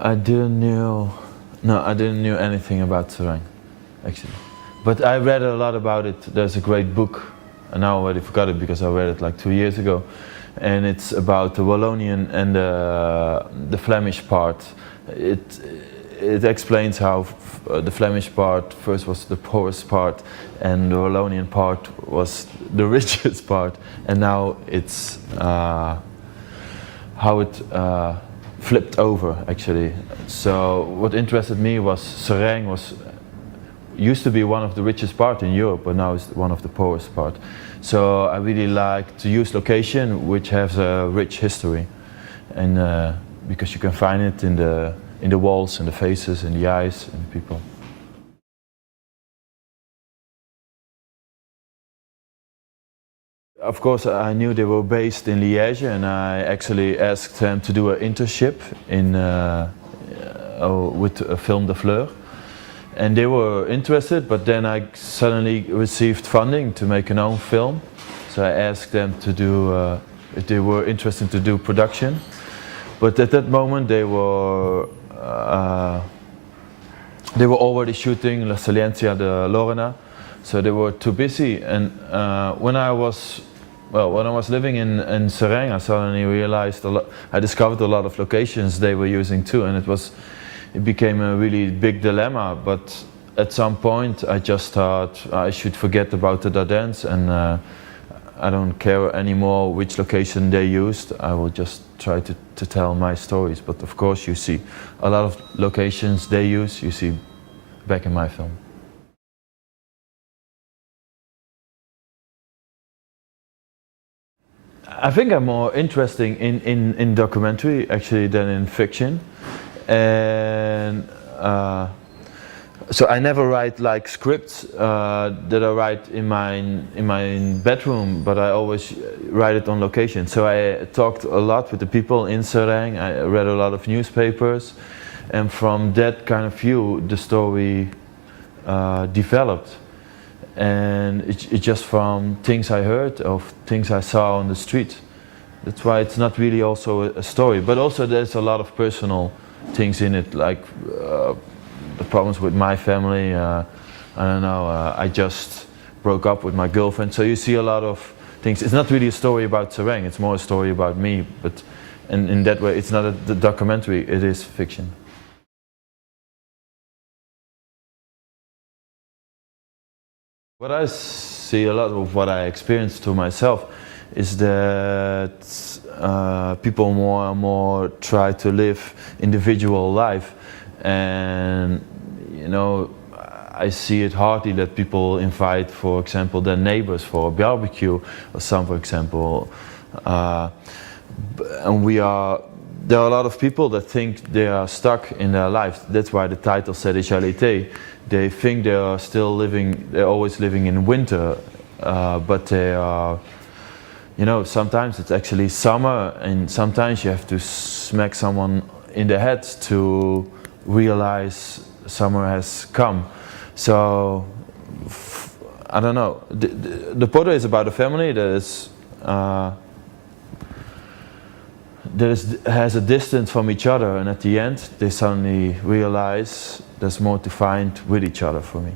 I didn't know, no, I didn't know anything about Serang, actually. But I read a lot about it. There's a great book, and now I already forgot it because I read it like 2 years ago. And it's about the Wallonian and the Flemish part. It explains how the Flemish part first was the poorest part, and the Wallonian part was the richest part, and now it's how it flipped over, actually. So what interested me was Serang used to be one of the richest part in Europe, but now it's one of the poorest part. So I really like to use location which has a rich history, and because you can find it in the walls, in the faces, in the eyes, in the people. Of course, I knew they were based in Liège, and I actually asked them to do an internship with a film De Fleur. And they were interested, but then I suddenly received funding to make an own film. So I asked them to do, if they were interested to do production. But at that moment they were already shooting La Silencia de Lorena, so they were too busy. And when I was living in Serang, I suddenly realized I discovered a lot of locations they were using too, and it became a really big dilemma. But at some point I just thought I should forget about the Dardanelles, and I don't care anymore which location they used. I will just try to tell my stories. But of course you see a lot of locations they use, you see back in my film. I think I'm more interesting in documentary actually than in fiction. And so I never write like scripts that I write in my bedroom, but I always write it on location. So I talked a lot with the people in Serang. I read a lot of newspapers, and from that kind of view the story developed. And it's just from things I heard, of things I saw on the street. That's why it's not really also a story, but also there's a lot of personal things in it, like the problems with my family. I don't know, I just broke up with my girlfriend, so you see a lot of things. It's not really a story about Serang, it's more a story about me, but in that way it's not a documentary, it is fiction. What I see a lot of what I experienced to myself is that people more and more try to live individual life, and you know, I see it hardly that people invite, for example, their neighbors for a barbecue or some, for example, and there are a lot of people that think they are stuck in their life. That's why the title said déjà l'été. They think they are still living, they're always living in winter, but they are, you know, sometimes it's actually summer, and sometimes you have to smack someone in the head to realize summer has come. So, I don't know, the portrait is about a family that has a distance from each other, and at the end they suddenly realize there's more to find with each other for me.